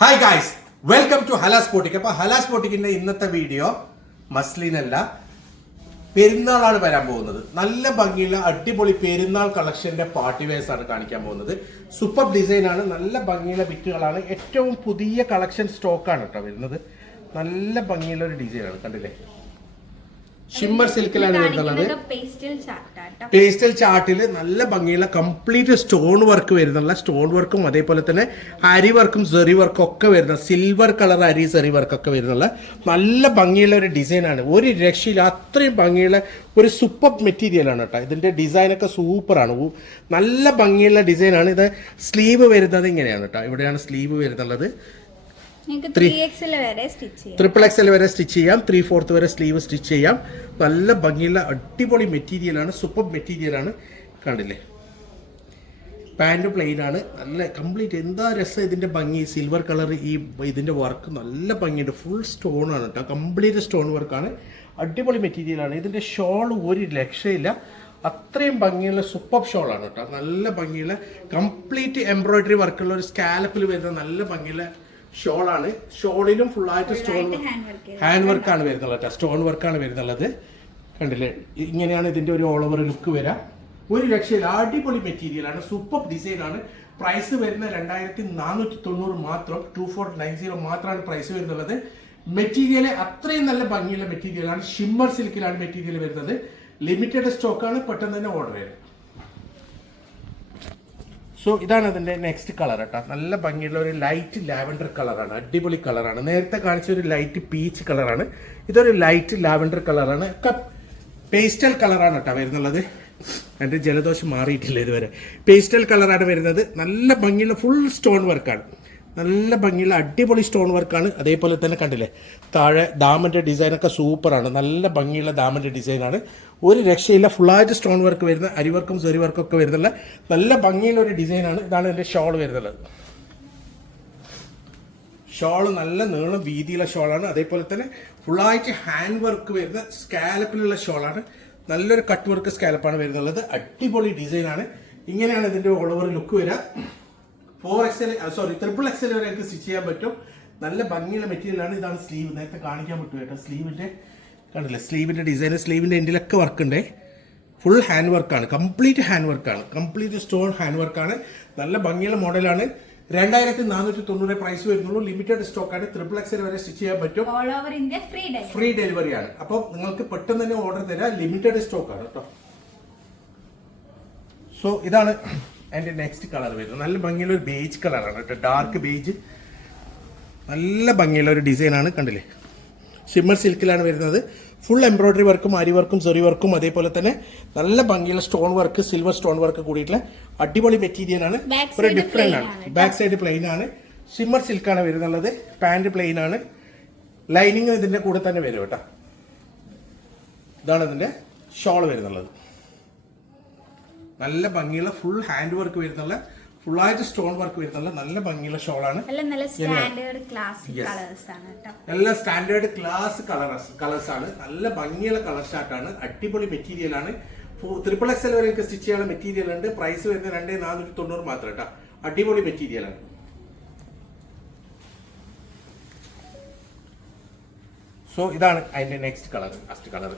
Hi guys welcome to Hala Spottic അപ്പോൾ ഹലാ സ്പോട്ടിക്കിന്റെ ഇന്നത്തെ വീഡിയോ മസ്ലിൻ അല്ല പെരുന്നാളാണ് വരാൻ പോകുന്നത്. നല്ല ഭംഗിയുള്ള അടിപൊളി പെരുന്നാൾ കളക്ഷന്റെ പാർട്ടി വെയർസ് ആണ് കാണിക്കാൻ പോകുന്നത്. സൂപ്പർ ഡിസൈൻ ആണ് നല്ല ഭംഗിയുള്ള ബിറ്റുകളാണ് ഏറ്റവും പുതിയ കളക്ഷൻ സ്റ്റോക്കാണ് കേട്ടോ വരുന്നത്. നല്ല ഭംഗിയുള്ള ഒരു ഡിസൈൻ ആണ് കണ്ടില്ലേ? ഷിമ്മർ സിൽക്കിലാണ് വരുന്നത് പേസ്റ്റൽ ചാർട്ടിൽ നല്ല ഭംഗിയുള്ള കംപ്ലീറ്റ് സ്റ്റോൺ വർക്ക് വരുന്നുള്ള സ്റ്റോൺ വർക്കും അതേപോലെ തന്നെ അരി വർക്കും സെറി വർക്കും ഒക്കെ വരുന്ന സിൽവർ കളർ അരി സെറി വർക്കൊക്കെ വരുന്നുള്ള നല്ല ഭംഗിയുള്ള ഒരു ഡിസൈനാണ്. ഒരു രക്ഷയിൽ അത്രയും ഭംഗിയുള്ള ഒരു സൂപ്പർ മെറ്റീരിയലാണ് കേട്ടോ. ഇതിന്റെ ഡിസൈനൊക്കെ സൂപ്പറാണ് നല്ല ഭംഗിയുള്ള ഡിസൈനാണ്. ഇത് സ്ലീവ് വരുന്നത് ഇങ്ങനെയാണ് കേട്ടോ. ഇവിടെയാണ് സ്ലീവ് വരുന്നുള്ളത്. ട്രിപ്പിൾ എക്സൽ വരെ സ്റ്റിച്ച് ചെയ്യാം. ത്രീ ഫോർത്ത് വരെ സ്ലീവ് സ്റ്റിച്ച് ചെയ്യാം. നല്ല ഭംഗിയുള്ള അടിപൊളി മെറ്റീരിയലാണ് സൂപ്പർ മെറ്റീരിയലാണ് കണ്ടില്ലേ? പാന്റ് പ്ലെയിൻ ആണ്. നല്ല കംപ്ലീറ്റ് എന്താ രസം ഇതിന്റെ ഭംഗി? സിൽവർ കളർ ഈ ഇതിന്റെ വർക്ക് നല്ല ഭംഗിയുണ്ട്. ഫുൾ സ്റ്റോൺ ആണ് കേട്ടോ. കംപ്ലീറ്റ് സ്റ്റോൺ വർക്കാണ് അടിപൊളി മെറ്റീരിയലാണ് ഇതിന്റെ ഷോൾ ഒരു രക്ഷയില്ല. അത്രയും ഭംഗിയുള്ള സൂപ്പർ ആണ് കേട്ടോ. നല്ല ഭംഗിയുള്ള കംപ്ലീറ്റ് എംബ്രോയിഡറി വർക്കുള്ള ഒരു സ്കാലപ്പിൽ വരുന്ന നല്ല ഭംഗിയുള്ള ഷോളാണ്. ഷോളിലും ഫുള്ളായിട്ട് സ്റ്റോൺ ഹാൻഡ് വർക്ക് ഹാൻഡ് വർക്കാണ് വരുന്നുള്ളത് കേട്ടോ സ്റ്റോൺ വർക്കാണ് വരുന്നുള്ളത്. കണ്ടില്ലേ? ഇങ്ങനെയാണ് ഇതിന്റെ ഒരു ഓൾ ഓവർ ലുക്ക് വരാം. ഒരു രക്ഷയില്ല അടിപൊളി മെറ്റീരിയലാണ് സൂപ്പർ ഡിസൈൻ ആണ്. പ്രൈസ് വരുന്ന രണ്ടായിരത്തി നാനൂറ്റി തൊണ്ണൂറ് മാത്രം ടു ഫോർ നയൻ സീറോ മാത്രമാണ് പ്രൈസ് വരുന്നുള്ളത്. മെറ്റീരിയൽ അത്രയും നല്ല ഭംഗിയുള്ള മെറ്റീരിയലാണ് ഷിമ്മർ സിൽക്കിലാണ് മെറ്റീരിയൽ വരുന്നത്. ലിമിറ്റഡ് സ്റ്റോക്കാണ് പെട്ടെന്ന് തന്നെ ഓർഡർ ചെയ്യുന്നത് സോ ഇതാണ് അതിന്റെ നെക്സ്റ്റ് കളർ കേട്ടോ നല്ല ഭംഗിയുള്ള ഒരു ലൈറ്റ് ലാവൻഡർ കളറാണ് അടിപൊളി കളറാണ് നേരത്തെ കാണിച്ച ഒരു ലൈറ്റ് പീച്ച് കളറാണ് ഇതൊരു ലൈറ്റ് ലാവൻഡർ കളറാണ് ഒക്കെ പേസ്റ്റൽ കളറാണ് കേട്ടോ വരുന്നുള്ളത്. എന്റെ ജലദോഷം മാറിയിട്ടില്ല ഇതുവരെ. പേസ്റ്റൽ കളറാണ് വരുന്നത്. നല്ല ഭംഗിയുള്ള ഫുൾ സ്റ്റോൺ വർക്കാണ് നല്ല ഭംഗിയുള്ള അടിപൊളി സ്റ്റോൺ വർക്കാണ് അതേപോലെ തന്നെ കണ്ടില്ലേ? താഴെ ഡാമിന്റെ ഡിസൈനൊക്കെ സൂപ്പറാണ് നല്ല ഭംഗിയുള്ള ഡാമിന്റെ ഡിസൈനാണ് ഒരു രക്ഷയില്ല. ഫുള്ളായിട്ട് സ്റ്റോൺ വർക്ക് വരുന്ന അരിവർക്കും സെറി വർക്കും ഒക്കെ വരുന്നുള്ള നല്ല ഭംഗിയുള്ള ഒരു ഡിസൈനാണ് ഇതാണ് എന്റെ ഷോൾ വരുന്നത്. ഷോൾ നല്ല നീളം വീതിയുള്ള ഷോളാണ് അതേപോലെ തന്നെ ഫുള്ളായിട്ട് ഹാൻഡ് വർക്ക് വരുന്ന സ്കാലപ്പിലുള്ള ഷോളാണ് നല്ലൊരു കട്ട് വർക്ക് സ്കാലപ്പാണ് വരുന്നുള്ളത്. അടിപൊളി ഡിസൈനാണ് ഇങ്ങനെയാണ് ഇതിന്റെ ഓൾ ഓവർ ലുക്ക് വരിക. Four X L sorry triple X L വരെ എനിക്ക് സ്റ്റിച്ച് ചെയ്യാൻ പറ്റും. നല്ല ഭംഗിയുള്ള മെറ്റീരിയലാണ് ഇതാണ് സ്ലീവ് നേരത്തെ കാണിക്കാൻ പറ്റും കേട്ടോ സ്ലീവിന്റെ കണ്ടില്ലേ? സ്ലീവിന്റെ ഡിസൈൻ സ്ലീവിന്റെ എൻഡിലൊക്കെ വർക്ക് ഉണ്ട്. ഫുൾ ഹാൻഡ് വർക്കാണ് കംപ്ലീറ്റ് ഹാൻഡ് വർക്കാണ് കംപ്ലീറ്റ് സ്റ്റോൺ ഹാൻഡ് വർക്കാണ് നല്ല ഭംഗിയുള്ള മോഡലാണ് രണ്ടായിരത്തി നാനൂറ്റി തൊണ്ണൂറ് പ്രൈസ് വരുന്നുള്ളൂ. ലിമിറ്റഡ് സ്റ്റോക്ക് ആണ്. ട്രിപ്പിൾ എക്സൽ വരെ സ്റ്റിച്ച് ചെയ്യാൻ പറ്റും. ഫ്രീ ഡെലിവറി ആണ്. അപ്പോൾ നിങ്ങൾക്ക് പെട്ടെന്ന് തന്നെ ഓർഡർ തരാം. ലിമിറ്റഡ് സ്റ്റോക്കാണ് കേട്ടോ. സോ ഇതാണ് എന്റെ നെക്സ്റ്റ് കളർ വരുന്നത് നല്ല ഭംഗിയുള്ള ഒരു ബേജ് കളറാണ് കേട്ടോ. ഡാർക്ക് ബേജ് നല്ല ഭംഗിയുള്ള ഒരു ഡിസൈനാണ് കണ്ടില്ലേ? ഷിമ്മർ സിൽക്കിലാണ് വരുന്നത്. ഫുൾ എംബ്രോയിഡറി വർക്കും അരി വർക്കും സെറി വർക്കും അതേപോലെ തന്നെ നല്ല ഭംഗിയുള്ള stone work silver stone work കൂടിയിട്ടുള്ള അടിപൊളി മെറ്റീരിയൽ ആണ്. ഒരു ഡിഫറെന്റ് ആണ്. ബാക്ക് സൈഡ് പ്ലെയിൻ ആണ്. ഷിമ്മർ സിൽക്കാണ് വരുന്നുള്ളത്. പാന്റ് പ്ലെയിൻ ആണ്. ലൈനിങ് ഇതിന്റെ കൂടെ തന്നെ വരും കേട്ടോ. ഇതാണ് ഇതിന്റെ ഷോൾ വരുന്നുള്ളത്. നല്ല ഭംഗിയുള്ള ഫുൾ ഹാൻഡ് വർക്ക് വരുന്നുള്ള ആയിട്ട് സ്റ്റോൺ വർക്ക് വരുന്നുള്ള നല്ല ഭംഗിയുള്ള ഷോളാണ് എല്ലാം നല്ല സ്റ്റാൻഡേർഡ് ക്ലാസിക് കളേഴ്സ് ആണ് നല്ല സ്റ്റാൻഡേർഡ് ക്ലാസ് കളേഴ്സ് കളേഴ്സ് ആണ്. നല്ല ഭംഗിയുള്ള കളർ ഷാർട്ടാണ് അടിപൊളി മെറ്റീരിയൽ ആണ്. ട്രിപ്പിൾ എക്സ് എൽ വരെ സ്റ്റിച്ച് ചെയ്യാനുള്ള മെറ്റീരിയൽ ഉണ്ട്. പ്രൈസ് വരുന്നത് രണ്ടേ നാനൂറ്റി തൊണ്ണൂറ് മാത്രം കേട്ടോ അടിപൊളി മെറ്റീരിയൽ ആണ്. സോ ഇതാണ് അതിന്റെ next colour first colour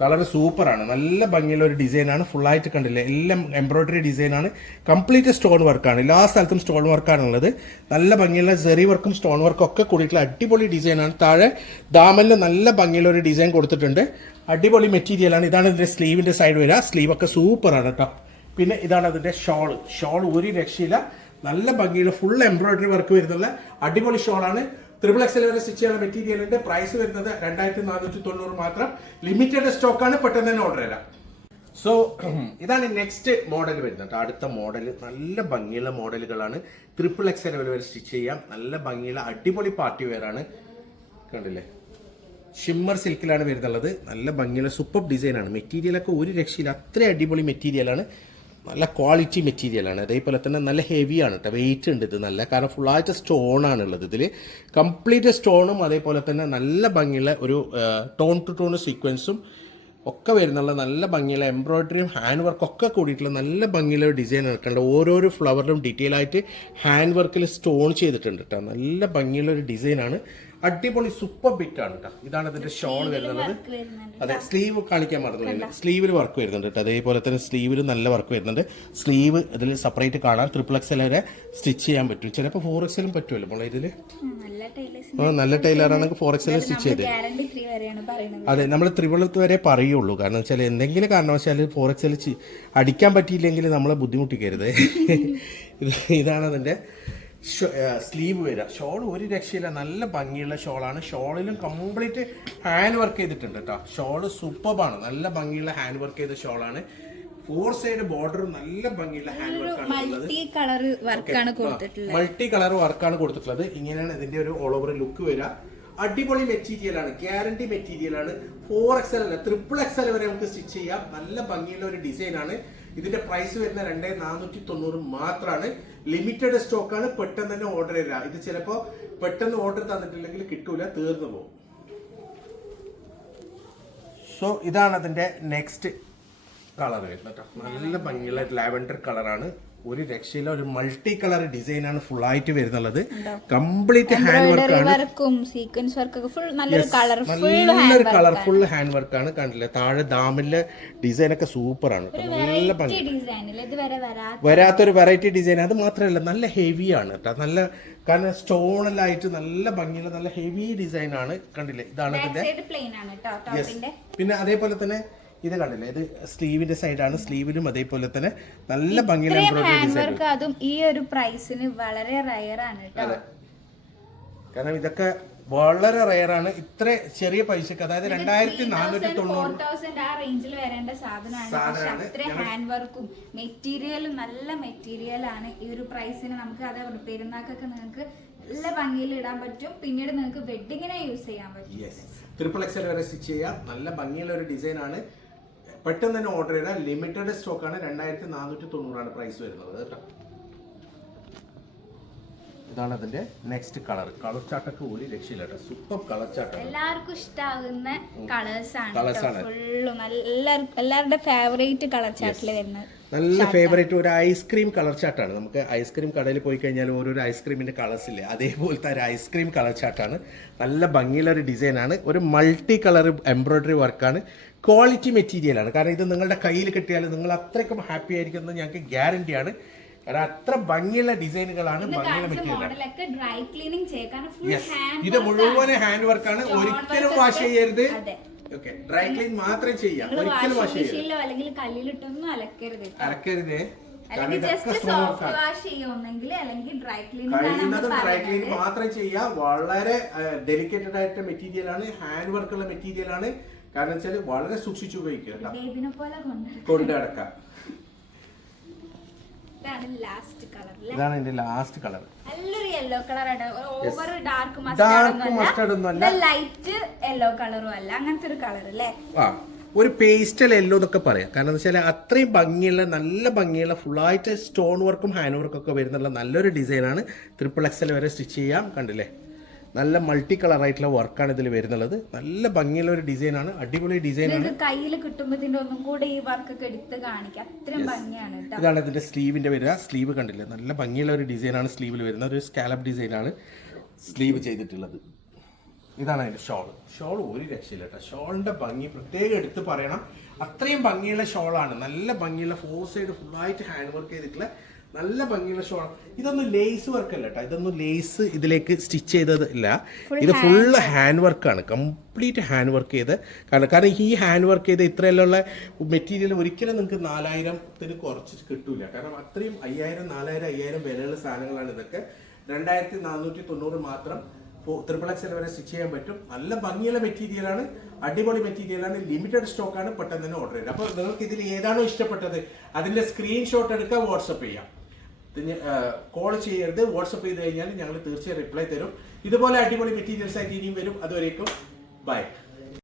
colour സൂപ്പറാണ്. നല്ല ഭംഗിയുള്ള ഒരു ഡിസൈനാണ്. ഫുള്ളായിട്ട് കണ്ടില്ലേ? എല്ലാം എംബ്രോയിഡറി ഡിസൈനാണ്. കംപ്ലീറ്റ് സ്റ്റോൺ വർക്കാണ്. എല്ലാ സ്ഥലത്തും സ്റ്റോൺ വർക്കാണുള്ളത് നല്ല ഭംഗിയുള്ള സെറി വർക്കും സ്റ്റോൺ വർക്കും ഒക്കെ കൂടിയിട്ടുള്ള അടിപൊളി ഡിസൈനാണ്. താഴെ ദാമനിൽ നല്ല ഭംഗിയുള്ള ഒരു ഡിസൈൻ കൊടുത്തിട്ടുണ്ട്. അടിപൊളി മെറ്റീരിയലാണ്. ഇതാണ് ഇതിന്റെ സ്ലീവിന്റെ സൈഡ് വരിക. സ്ലീവ് ഒക്കെ സൂപ്പറാണ് കേട്ടോ. പിന്നെ ഇതാണ് അതിന്റെ ഷോൾ ഷോൾ ഒരു രക്ഷയില്ല. നല്ല ഭംഗിയുള്ള ഫുൾ എംബ്രോയിഡറി വർക്ക് വരുന്നുള്ള അടിപൊളി ഷോളാണ്. ത്രിപിൾ എക്സൽ വരെ സ്റ്റിച്ച് ചെയ്യുന്ന മെറ്റീരിയലിന്റെ പ്രൈസ് വരുന്നത് രണ്ടായിരത്തി നാനൂറ്റി തൊണ്ണൂറ് മാത്രം ലിമിറ്റഡ് സ്റ്റോക്കാണ് പെട്ടെന്ന് തന്നെ ഓർഡർ ചെയ്യാം. സോ ഇതാണ് നെക്സ്റ്റ് മോഡൽ വരുന്നത്. അടുത്ത മോഡൽ നല്ല ഭംഗിയുള്ള മോഡലുകളാണ് ട്രിപ്പിൾ എക്സൽ വരെ സ്റ്റിച്ച് ചെയ്യാം. നല്ല ഭംഗിയുള്ള അടിപൊളി പാർട്ടി വെയറാണ് കണ്ടില്ലേ? ഷിമ്മർ സിൽക്കിലാണ് വരുന്നുള്ളത്. നല്ല ഭംഗിയുള്ള സൂപ്പർ ഡിസൈനാണ് മെറ്റീരിയലൊക്കെ ഒരു രക്ഷയില്ല. അത്ര അടിപൊളി മെറ്റീരിയലാണ് നല്ല ക്വാളിറ്റി മെറ്റീരിയലാണ് അതേപോലെ തന്നെ നല്ല ഹെവിയാണ് കേട്ടോ വെയിറ്റ് ഉണ്ട് ഇത് നല്ല. കാരണം ഫുള്ളായിട്ട് സ്റ്റോൺ ആണ് ഉള്ളത് ഇതിൽ കംപ്ലീറ്റ് സ്റ്റോണും അതേപോലെ തന്നെ നല്ല ഭംഗിയുള്ള ഒരു ടോൺ ടു ടോൺ സീക്വൻസും ഒക്കെ വരുന്നുള്ള നല്ല ഭംഗിയുള്ള എംബ്രോയിഡറിയും ഹാൻഡ് വർക്ക് ഒക്കെ കൂടിയിട്ടുള്ള നല്ല ഭംഗിയുള്ള ഡിസൈൻ ഇറക്കേണ്ട ഓരോരോ ഫ്ലവറിലും ഡീറ്റെയിൽ ആയിട്ട് ഹാൻഡ് വർക്കിൽ സ്റ്റോൺ ചെയ്തിട്ടുണ്ട് കേട്ടോ നല്ല ഭംഗിയുള്ള ഒരു ഡിസൈനാണ് അടിപൊളി സൂപ്പർ ബിറ്റ് ആണ് കേട്ടോ ഇതാണ് ഇതിന്റെ ഷോൾ വരുന്നത്. അതെ സ്ലീവ് കാണിക്കാൻ മറന്നു സ്ലീവിൽ വർക്ക് വരുന്നുണ്ട് കേട്ടോ അതേപോലെ തന്നെ സ്ലീവിൽ നല്ല വർക്ക് വരുന്നുണ്ട്. സ്ലീവ് ഇതിൽ സെപ്പറേറ്റ് കാണാൻ ട്രിപ്പിൾ എക്സൽ വരെ സ്റ്റിച്ച് ചെയ്യാൻ പറ്റും. ചിലപ്പോൾ ഫോർ എക്സലും പറ്റുമല്ലോ മോളെ ഇതിൽ ഉം, നല്ല ആണെങ്കിൽ ഫോർ എക്സൽ സ്റ്റിച്ച് ചെയ്ത്. അതെ നമ്മൾ ത്രിവളത്ത് വരെ പറയുള്ളൂ. കാരണം വെച്ചാൽ എന്തെങ്കിലും കാരണവശാൽ ഫോർ എക്സൽ അടിക്കാൻ പറ്റിയില്ലെങ്കിൽ നമ്മളെ ബുദ്ധിമുട്ടിക്കരുത്. ഇതാണ് അതിന്റെ സ്ലീവ് വരിക. ഷോൾ ഒരു രക്ഷയില്ല. നല്ല ഭംഗിയുള്ള ഷോളാണ്. ഷോളിലും കംപ്ലീറ്റ് ഹാൻഡ് വർക്ക് ചെയ്തിട്ടുണ്ട് കേട്ടോ ഷോൾ സൂപ്പറാണ് നല്ല ഭംഗിയുള്ള ഹാൻഡ് വർക്ക് ചെയ്ത ഷോളാണ്. ഫോർ സൈഡ് ബോർഡർ നല്ല ഭംഗിയുള്ള ഹാൻഡ് വർക്കാണ് മൾട്ടി കളർ വർക്കാണ് കൊടുത്തിട്ടുള്ളത്. ഇങ്ങനെയാണ് ഇതിന്റെ ഒരു ഓൾ ഓവർ ലുക്ക് വരിക. അടിപൊളി മെറ്റീരിയലാണ് ഗ്യാരണ്ടി മെറ്റീരിയലാണ് ഫോർ എക്സൽ അല്ല ട്രിപ്പിൾ എക്സൽ വരെ നമുക്ക് സ്റ്റിച്ച് ചെയ്യാം. നല്ല ഭംഗിയുള്ള ഒരു ഡിസൈനാണ് ആണ്. ഇതിന്റെ പ്രൈസ് വരുന്ന രണ്ടേ നാനൂറ്റി തൊണ്ണൂറ് മാത്രമാണ് ലിമിറ്റഡ് സ്റ്റോക്ക് ആണ് പെട്ടെന്ന് തന്നെ ഓർഡർ തരിക ഇത് ചിലപ്പോ പെട്ടെന്ന് ഓർഡർ തന്നിട്ടില്ലെങ്കിൽ കിട്ടൂല തീർന്നു പോകും. സോ ഇതാണ് അതിന്റെ നെക്സ്റ്റ് കളർ വരുന്നത് നല്ല ഭംഗിയുള്ള ലാവൻഡർ കളറാണ് ഒരു രക്ഷയില്ല ഒരു മൾട്ടി കളർ ഡിസൈൻ ആണ് ഫുൾ ആയിട്ട് വരുന്നുള്ളത്. കംപ്ലീറ്റ് ഹാൻഡ് വർക്ക് ആണ്. സീക്വൻസ് ഫുൾ നല്ലൊരു കളർഫുൾ ഹാൻഡ് വർക്ക് ആണ്. കണ്ടില്ലേ? താഴെ ദാമിലെ ഡിസൈൻ ഒക്കെ സൂപ്പർ ആണ് നല്ല ഭംഗി. വരാത്തൊരു വെറൈറ്റി ഡിസൈൻ അത് മാത്രമല്ല നല്ല ഹെവി ആണ് കേട്ടോ. നല്ല കാരണം സ്റ്റോണിലായിട്ട് നല്ല ഭംഗിയുള്ള നല്ല ഹെവി ഡിസൈൻ ആണ് കണ്ടില്ലേ? ഇതാണ് പിന്നെ അതേപോലെ തന്നെ ഇത് കണ്ടില്ലേ? ഇത് സ്ലീവിന്റെ സൈഡാണ് സ്ലീവിലും അതേപോലെ തന്നെ നല്ല ഭംഗിയുള്ള എംബ്രോയിഡറി ഡിസൈൻ. വർക്ക് അതും ഈ ഒരു പ്രൈസിന് വളരെ റയർ ആണ് അതെ. കാരണം ഇതൊക്കെ വളരെ റയർ ആണ്. ഇത്ര ചെറിയ പൈസക്ക് അതായത് രണ്ടായിരത്തി നാനൂറ്റി തൊണ്ണൂറ് ആ റേഞ്ചിൽ വരേണ്ട സാധനമാണ്. സാധനമാണ്. ഹാൻഡ് വർക്കും മെറ്റീരിയലും നല്ല മെറ്റീരിയൽ ആണ് ഈ ഒരു പ്രൈസിന്. നമുക്ക് അത് പെരുന്നാക്കൊക്കെ നിങ്ങൾക്ക് നല്ല ഭംഗിയിൽ ഇടാൻ പറ്റും. പിന്നീട് നിങ്ങൾക്ക് വെഡിങ്ങിനെ യൂസ് ചെയ്യാൻ പറ്റും. ട്രിപ്പിൾ എക്സൽ വരെ സ്റ്റിച്ച് ചെയ്യാം. നല്ല ഭംഗിയുള്ള ഒരു ഡിസൈൻ ആണ്. പെട്ടെന്ന് തന്നെ ഓർഡർ ചെയ്താൽ ലിമിറ്റഡ് സ്റ്റോക്ക് ആണ് രണ്ടായിരത്തി നാനൂറ്റി തൊണ്ണൂറാണ് പ്രൈസ് വരുന്നത് കേട്ടോ. ഇതാണ് അതിന്റെ നെക്സ്റ്റ് കളർ കളർ ചാട്ടൊക്കെ ഒരു രക്ഷയില്ലാട്ടോ സൂപ്പർ കളർ ചാട്ട എല്ലാവർക്കും ഇഷ്ടാവുന്ന കളേഴ്സ് ആണ്. ഫുള്ളും എല്ലാവരുടെ ഫേവറേറ്റ് കളർ ചാർട്ടിൽ വരുന്നത് നല്ല ഫേവറേറ്റ് ഒരു ഐസ്ക്രീം കളർ ചാട്ടാണ് നമുക്ക് ഐസ്ക്രീം കടയിൽ പോയി കഴിഞ്ഞാൽ ഓരോരോ ഐസ്ക്രീമിന്റെ കളേഴ്സ് ഇല്ലേ? അതേപോലത്തെ ഒരു ഐസ്ക്രീം കളർ ചാട്ടാണ് നല്ല ഭംഗിയുള്ള ഒരു ഡിസൈനാണ് ഒരു മൾട്ടി കളർ എംബ്രോയിഡറി വർക്കാണ് ക്വാളിറ്റി മെറ്റീരിയലാണ് കാരണം ഇത് നിങ്ങളുടെ കയ്യിൽ കിട്ടിയാൽ നിങ്ങൾ അത്രയ്ക്കും ഹാപ്പി ആയിരിക്കുന്നത് ഞങ്ങൾക്ക് ഗ്യാരണ്ടിയാണ് കാരണം അത്ര ഭംഗിയുള്ള ഡിസൈനുകളാണ് ഭംഗിയുള്ള മെറ്റീരിയൽ ചെയ്യും. ഇത് മുഴുവൻ ഹാൻഡ് വർക്കാണ് ഒരിക്കലും വാഷ് ചെയ്യരുത്. ഡ്രൈ ക്ലീൻ മാത്രം ചെയ്യാം ഒരിക്കലും വാഷ് ചെയ്യരുത്. അല്ലെങ്കിൽ കല്ലിലിട്ടൊന്നും അലക്കരുത് ഡ്രൈ കഴിയുന്നതും ക്ലീൻ മാത്രം ചെയ്യുക. വളരെ ഡെലിക്കേറ്റഡ് ആയിട്ട് മെറ്റീരിയൽ ആണ്. ഹാൻഡ് വർക്കുള്ള മെറ്റീരിയൽ ആണ്. കാരണം വെച്ചാൽ വളരെ സൂക്ഷിച്ചു ഉപയോഗിക്കുക കൊണ്ട് നടക്കാം ഇതാണ് ലാസ്റ്റ് കളർ ഇതാണ് എന്റെ ലാസ്റ്റ് കളർ നല്ലൊരു യെല്ലോ കളറാണ് ഓവർ ഡാർക്ക് മസ്റ്റാർഡ് ഒന്നും ഒന്നുമല്ല. ലൈറ്റ് യെല്ലോ കളറും അല്ല. അങ്ങനത്തെ ഒരു കളർ അല്ലേ ആ ഒരു പേസ്റ്റൽ എല്ലോ എന്നൊക്കെ പറയാം. കാരണം എന്ന് വെച്ചാൽ അത്രയും ഭംഗിയുള്ള നല്ല ഭംഗിയുള്ള ഫുള്ളായിട്ട് സ്റ്റോൺ വർക്കും ഹാൻഡ് വർക്കും ഒക്കെ വരുന്നുള്ള നല്ലൊരു ഡിസൈനാണ് ട്രിപ്പിൾ എക്സൽ വരെ സ്റ്റിച്ച് ചെയ്യാം. കണ്ടില്ലേ? നല്ല മൾട്ടി കളർ ആയിട്ടുള്ള വർക്കാണ് ഇതിൽ വരുന്നുള്ളത്. നല്ല ഭംഗിയുള്ള ഒരു ഡിസൈനാണ് അടിപൊളി ഡിസൈനാണ് ആണ്. കയ്യിൽ കിട്ടുമ്പോ ഇതിന്റെ ഒന്നും കൂടെ ഈ വർക്ക് ഒക്കെ എടുത്ത് കാണിക്കാം. അത്രയും ഭംഗിയാണ് കേട്ടോ. ഇതാണ് ഇതിന്റെ സ്ലീവിന്റെ വരിക. സ്ലീവ് കണ്ടില്ലേ? നല്ല ഭംഗിയുള്ള ഒരു ഡിസൈനാണ് സ്ലീവിൽ വരുന്ന ഒരു സ്കാലപ്പ് ഡിസൈനാണ് സ്ലീവ് ചെയ്തിട്ടുള്ളത്. ഇതാണ് അതിന്റെ ഷോൾ ഷോൾ ഒരു രക്ഷയില്ല കേട്ടോ. ഷോളിന്റെ ഭംഗി പ്രത്യേകം എടുത്ത് പറയണം. അത്രയും ഭംഗിയുള്ള ഷോളാണ് നല്ല ഭംഗിയുള്ള ഫോർ സൈഡ് ഫുള്ളായിട്ട് ഹാൻഡ് വർക്ക് ചെയ്തിട്ടുള്ള നല്ല ഭംഗിയുള്ള ഷോ ആണ്. ഇതൊന്നും ലേസ് വർക്ക് അല്ല കേട്ടോ ഇതൊന്നും ലേസ് ഇതിലേക്ക് സ്റ്റിച്ച് ചെയ്തത് ഇല്ല. ഇത് ഫുള്ള് ഹാൻഡ് വർക്കാണ് കംപ്ലീറ്റ് ഹാൻഡ് വർക്ക് ചെയ്ത് കാരണം കാരണം ഈ ഹാൻഡ് വർക്ക് ചെയ്ത് ഇത്രയെല്ലാം മെറ്റീരിയൽ ഒരിക്കലും നിങ്ങൾക്ക് നാലായിരത്തിന് കുറച്ച് കിട്ടൂല. കാരണം അത്രയും അയ്യായിരം നാലായിരം അയ്യായിരം വിലയുള്ള സാധനങ്ങളാണ് ഇതൊക്കെ. രണ്ടായിരത്തി നാനൂറ്റി തൊണ്ണൂറ് മാത്രം ത്രിപ്പിൾ എക്സൽ വരെ സ്റ്റിച്ച് ചെയ്യാൻ പറ്റും. നല്ല ഭംഗിയുള്ള മെറ്റീരിയലാണ് അടിപൊളി മെറ്റീരിയലാണ് ലിമിറ്റഡ് സ്റ്റോക്കാണ് പെട്ടെന്ന് തന്നെ ഓർഡർ ചെയ്യുന്നത് അപ്പോൾ നിങ്ങൾക്ക് ഇതിൽ ഏതാണോ ഇഷ്ടപ്പെട്ടത് അതിന്റെ സ്ക്രീൻഷോട്ട് എടുക്കുക വാട്സപ്പ് ചെയ്യാം. കോൾ ചെയ്യരുത്. വാട്സപ്പ് ചെയ്ത് കഴിഞ്ഞാൽ ഞങ്ങൾ തീർച്ചയായും റിപ്ലൈ തരും. ഇതുപോലെ അടിപൊളി മെറ്റീരിയൽസ് ആയിട്ട് ഇനിയും വരും. അതുവരേക്കും ബൈ